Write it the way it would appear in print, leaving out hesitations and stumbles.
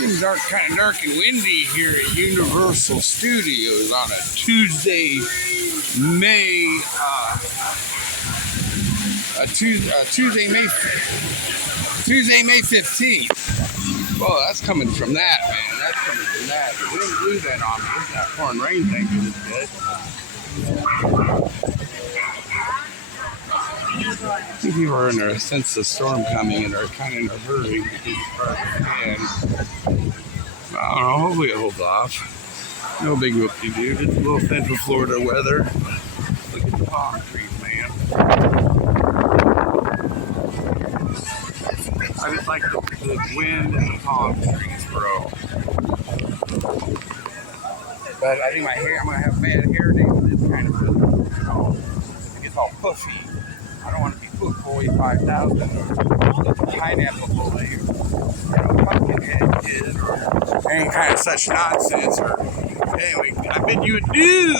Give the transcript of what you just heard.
It's kind of dark and windy here at Universal Studios on a Tuesday, May, Tuesday, May 15th. Well, that's coming from that, man. That's coming from that. We didn't lose that on me. It's that pouring rain thing is good. I think people are in a sense of storm coming and are kind of in a hurry to get as far as they can. I don't know. Hopefully it holds off. No big whoop-de-doo. Just a little Central Florida weather. Look at the palm trees, man. I just like the wind and the palm trees, bro. But I think my hair, I'm going to have bad hair days with this kind of weather. It gets all puffy. I don't want to be foot boy 5,000 or pineapple boy or pumpkin head kid or any kind of such nonsense. Or anyway, I bid you adieu.